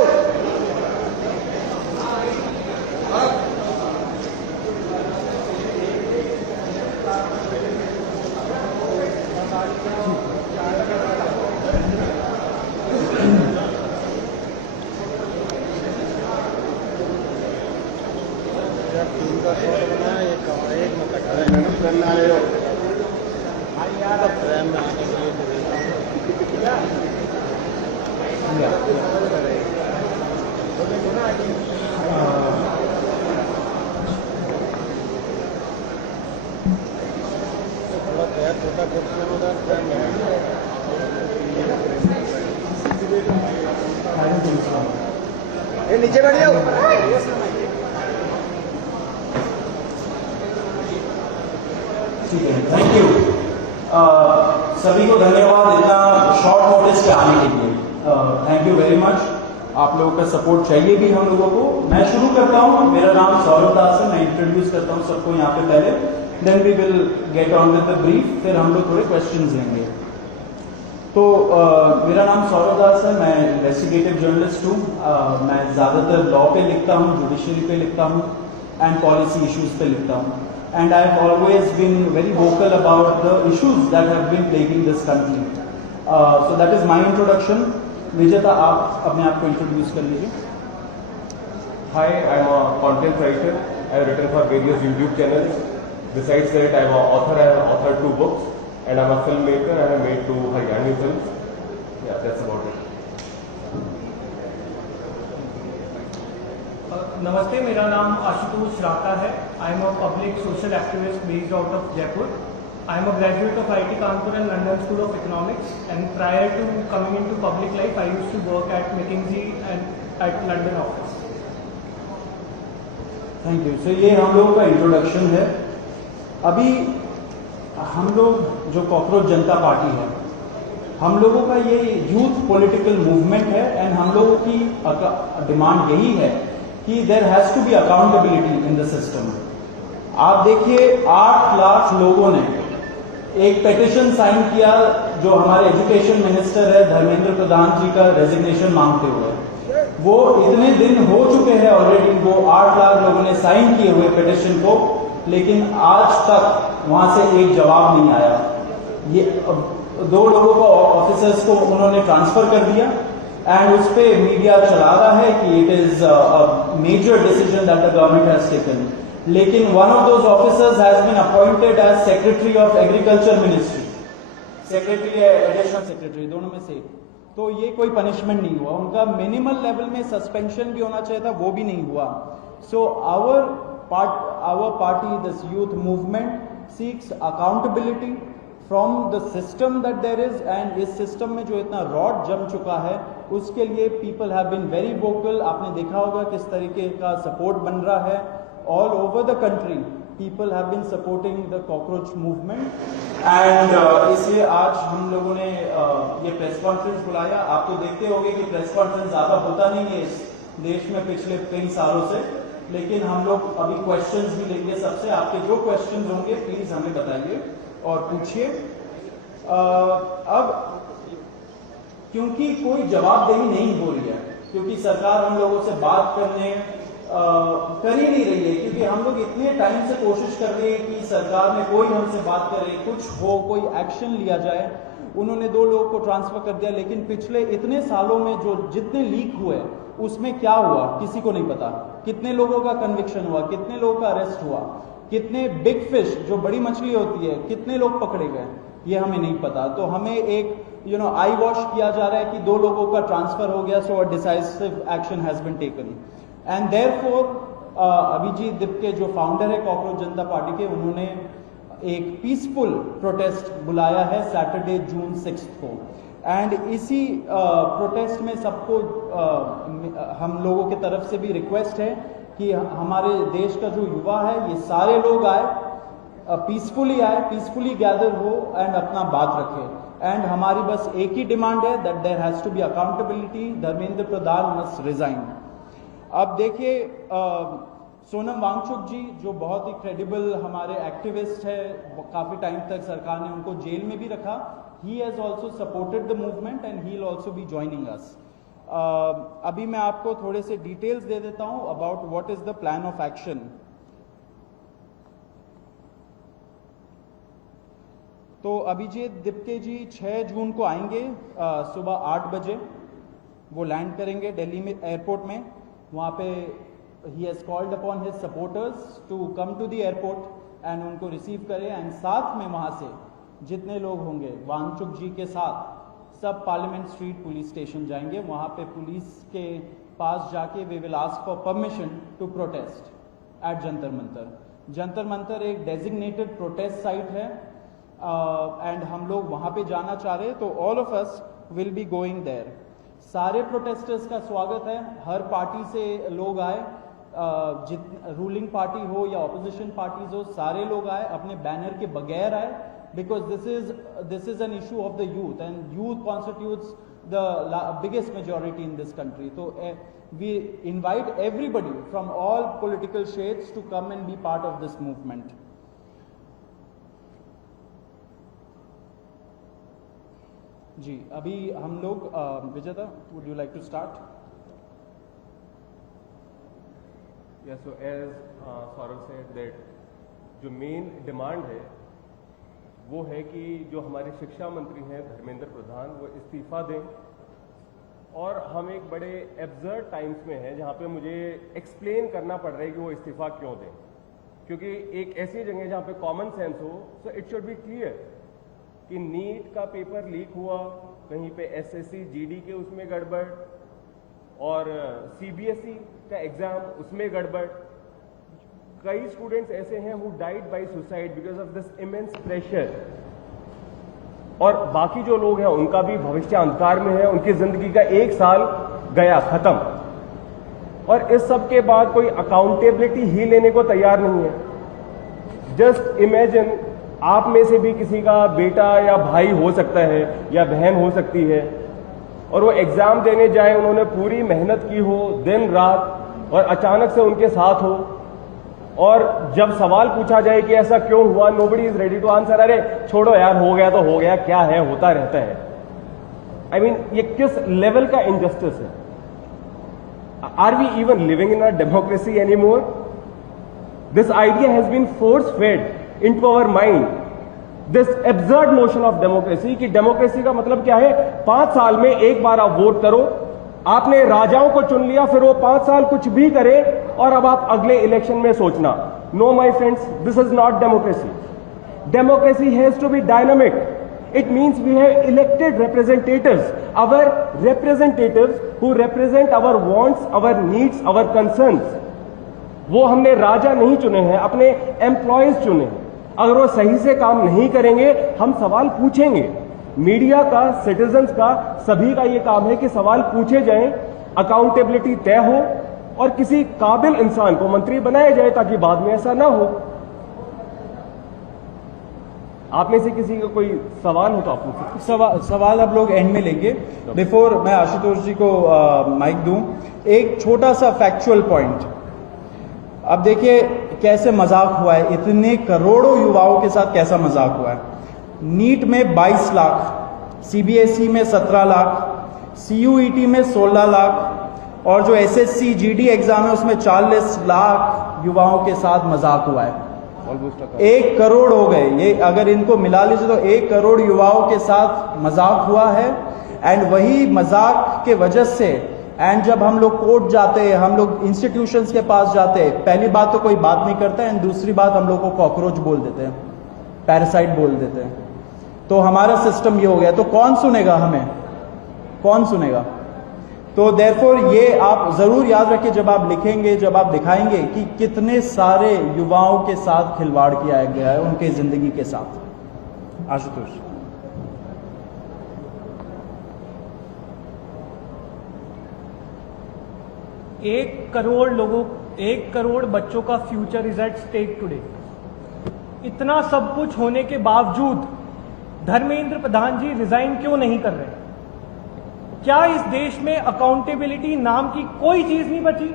जाओ। नीचे बैठ जाओ। ठीक है, थैंक यू। सभी को धन्यवाद इतना शॉर्ट नोटिस पे आने के लिए। Thank you very much. आप लोगों का सपोर्ट चाहिए भी हम लोगों को। मैं शुरू करता हूँ। मेरा नाम सौरभ दास है। मैं इंट्रोड्यूस करता हूँ सबको यहाँ पे पहले, then we will get on with the brief, फिर हम लोग थोड़े क्वेश्चंस लेंगे। तो मेरा नाम सौरभ दास है। मैं इन्वेस्टिगेटिव जर्नलिस्ट हूँ। मैं ज़्यादातर लॉ पे लिखता हूँ, जुडिशरी पे लिखता हूँ एंड पॉलिसी इश्यूज पे लिखता हूँ। And I have always been very vocal about the issues that have been plaguing this country. So that is my introduction. Vijeta, आप अपने आप को इंट्रोड्यूस कर लीजिए। Hi, I'm a content writer. I have written for various YouTube channels. Besides that, I am an author. I have authored 2 books. And I'm a filmmaker. I have made 2 Haryani films. Yeah, that's about it. नमस्ते, मेरा नाम आशुतोष श्राका है। I am a public social activist based out of Jaipur. I am a graduate of IIT Kanpur and London School of Economics, and prior to coming into public life, I used to work at McKinsey and at London office. Thank you. सो ये हम लोगों का introduction है। अभी हम लोग जो कॉकरोच जनता पार्टी है, हम लोगों का ये यूथ पॉलिटिकल मूवमेंट है एंड हम लोगों की डिमांड यही है कि there has to be accountability in the system. आप देखिए 8 लाख लोगों ने एक पेटिशन साइन किया जो हमारे एजुकेशन मिनिस्टर है धर्मेंद्र प्रधान जी का रेजिग्नेशन मांगते हुए। वो इतने दिन हो चुके हैं ऑलरेडी, वो 8 लाख लोगों ने साइन किए हुए पेटिशन को, लेकिन आज तक वहां से एक जवाब नहीं आया। ये 2 लोगों को, ऑफिसर्स को उन्होंने ट्रांसफर कर दिया एंड उस पे मीडिया चला रहा है कि it is a major decision that the government has taken. लेकिन one of those officers has been appointed as secretary of agriculture ministry, secretary additional secretary, दोनों में से। तो ये कोई पनिशमेंट नहीं हुआ उनका। मिनिमल लेवल में सस्पेंशन भी होना चाहिए था, वो भी नहीं हुआ। So our party, this youth movement seeks accountability from the system that there is, and इस सिस्टम में जो इतना रॉड जम चुका है उसके लिए people have been very vocal. आपने देखा होगा किस तरीके का सपोर्ट बन रहा है all over the country. People have been supporting the cockroach movement and इसलिए आज हम लोगों ने ये प्रेस कॉन्फ्रेंस बुलाया। आप तो देखते होंगे कि प्रेस कॉन्फ्रेंस ज्यादा होता नहीं है इस देश में पिछले कई सालों से, लेकिन हम लोग अभी क्वेश्चंस भी लेंगे सबसे। आपके जो क्वेश्चंस होंगे प्लीज हमें बताइए और पूछिए। अब क्योंकि कोई जवाबदेही नहीं हो रही है, क्योंकि सरकार हम लोगों से बात करने कर ही नहीं रही है, क्योंकि हम लोग इतने टाइम से कोशिश कर रहे हैं कि सरकार में कोई हमसे बात करे, कुछ हो, कोई एक्शन लिया जाए। उन्होंने 2 लोगों को ट्रांसफर कर दिया, लेकिन पिछले इतने सालों में जो जितने लीक हुए उसमें क्या हुआ किसी को नहीं पता। कितने लोगों का कन्विक्शन हुआ, कितने लोगों का अरेस्ट हुआ, कितने बिग फिश जो बड़ी मछली होती है कितने लोग पकड़े गए, ये हमें नहीं पता। तो हमें एक आई वॉश किया जा रहा है कि 2 लोगों का ट्रांसफर हो गया, so a decisive action has been taken. And therefore Abhijit Dipke जो फाउंडर है कॉकरोच जनता पार्टी के, उन्होंने एक पीसफुल प्रोटेस्ट बुलाया है सैटरडे जून 6 को। एंड इसी प्रोटेस्ट में सबको हम लोगों की तरफ से भी रिक्वेस्ट है कि हमारे देश का जो युवा है ये सारे लोग आए, पीसफुली आए, पीसफुली गैदर हो एंड अपना बात रखे। एंड हमारी बस एक ही डिमांड है that there has to be accountability, Dharmendra Pradhan must resign. अब देखिए सोनम वांगचुक जी जो बहुत ही क्रेडिबल हमारे एक्टिविस्ट है, काफ़ी टाइम तक सरकार ने उनको जेल में भी रखा। He has also supported the movement and he will also be joining us. अभी मैं आपको थोड़े से डिटेल्स दे देता हूं about what is the plan of action. तो अभिजीत दिप्के जी 6 जून को आएंगे सुबह 8 बजे। वो लैंड करेंगे दिल्ली में एयरपोर्ट में। वहाँ पे ही has called upon his supporters to come to the airport and उनको रिसीव करें। एंड साथ में वहाँ से जितने लोग होंगे वांगचुक जी के साथ सब पार्लियामेंट स्ट्रीट पुलिस स्टेशन जाएंगे। वहाँ पे पुलिस के पास जाके we will ask for permission to protest at Jantar Mantar. Jantar Mantar एक डेजिग्नेटेड प्रोटेस्ट साइट है एंड हम लोग वहाँ पे जाना चाह रहे हैं, तो all of us will be going there. सारे प्रोटेस्टर्स का स्वागत है, हर पार्टी से लोग आए, रूलिंग पार्टी हो या ऑपोजिशन पार्टीज हो, सारे लोग आए, अपने बैनर के बगैर आए, because this is an issue of the youth and youth constitutes the biggest majority in this country. So we invite everybody from all political shades to come and be part of this movement. जी अभी हम लोग विजेता, would you like to start? Yeah, so as Saurav said that जो main demand है वो है कि जो हमारे शिक्षा मंत्री हैं धर्मेंद्र प्रधान वो इस्तीफा दें। और हम एक बड़े एब्सर्ड टाइम्स में हैं जहाँ पे मुझे एक्सप्लेन करना पड़ रहा है कि वो इस्तीफा क्यों दें, क्योंकि एक ऐसी जगह जहाँ पे कॉमन सेंस हो, so it should be clear कि नीट का पेपर लीक हुआ, कहीं पे एसएससी जीडी के उसमें गड़बड़ और सीबीएसई का एग्जाम उसमें गड़बड़। कई स्टूडेंट्स ऐसे हैं who died by suicide because of this immense pressure, और बाकी जो लोग हैं उनका भी भविष्य अंधकार में है, उनकी जिंदगी का 1 साल गया खत्म, और इस सब के बाद कोई अकाउंटेबिलिटी ही लेने को तैयार नहीं है। जस्ट इमेजिन आप में से भी किसी का बेटा या भाई हो सकता है या बहन हो सकती है, और वो एग्जाम देने जाए, उन्होंने पूरी मेहनत की हो दिन रात, और अचानक से उनके साथ हो, और जब सवाल पूछा जाए कि ऐसा क्यों हुआ, nobody is ready to answer. अरे छोड़ो यार, हो गया तो हो गया, क्या है, होता रहता है। आई मीन ये किस लेवल का इनजस्टिस है? Are we even living in a democracy anymore? This idea has been force fed into our mind, this absurd notion of democracy कि डेमोक्रेसी का मतलब क्या है? 5 साल में एक बार आप वोट करो, आपने राजाओं को चुन लिया, फिर वो 5 साल कुछ भी करे और अब आप अगले इलेक्शन में सोचना। No my friends, this is not democracy. Democracy has to be dynamic. It means we have elected representatives, our representatives who represent our wants, our needs, our concerns. वो हमने राजा नहीं चुने हैं, अपने एम्प्लॉयज चुने हैं। अगर वो सही से काम नहीं करेंगे, हम सवाल पूछेंगे। मीडिया का, सिटीजन्स का, सभी का ये काम है कि सवाल पूछे जाएं, अकाउंटेबिलिटी तय हो और किसी काबिल इंसान को मंत्री बनाया जाए ताकि बाद में ऐसा ना हो। आप में से किसी का कोई सवाल हो तो आप पूछिए। सवाल अब लोग एंड में लेंगे। बिफोर मैं आशुतोष जी को माइक दूं, एक छोटा सा फैक्चुअल पॉइंट। अब देखिए कैसे मजाक हुआ है, इतने करोड़ों युवाओं के साथ कैसा मजाक हुआ है। नीट में 22 लाख, सीबीएसई में 17 लाख, सीयूईटी में 16 लाख और जो एसएससी जीडी एग्जाम है उसमें 40 लाख युवाओं के साथ मजाक हुआ है। 1 करोड़ हो गए ये, अगर इनको मिला लीजिए तो 1 करोड़ युवाओं के साथ मजाक हुआ है। एंड वही मजाक के वजह से, एंड जब हम लोग कोर्ट जाते हैं, हम लोग इंस्टीट्यूशंस के पास जाते हैं, पहली बात तो कोई बात नहीं करता है, एंड दूसरी बात हम लोग को कॉकरोच बोल देते हैं, पैरासाइट बोल देते हैं। तो हमारा सिस्टम ये हो गया, तो कौन सुनेगा हमें, कौन सुनेगा? तो देयरफॉर ये आप जरूर याद रखिए जब आप लिखेंगे, जब आप दिखाएंगे कि कितने सारे युवाओं के साथ खिलवाड़ किया गया है, उनके जिंदगी के साथ। आशुतोष। 1 करोड़ लोगों, 1 करोड़ बच्चों का future is at stake today. इतना सब कुछ होने के बावजूद धर्मेंद्र प्रधान जी रिजाइन क्यों नहीं कर रहे? क्या इस देश में अकाउंटेबिलिटी नाम की कोई चीज नहीं बची?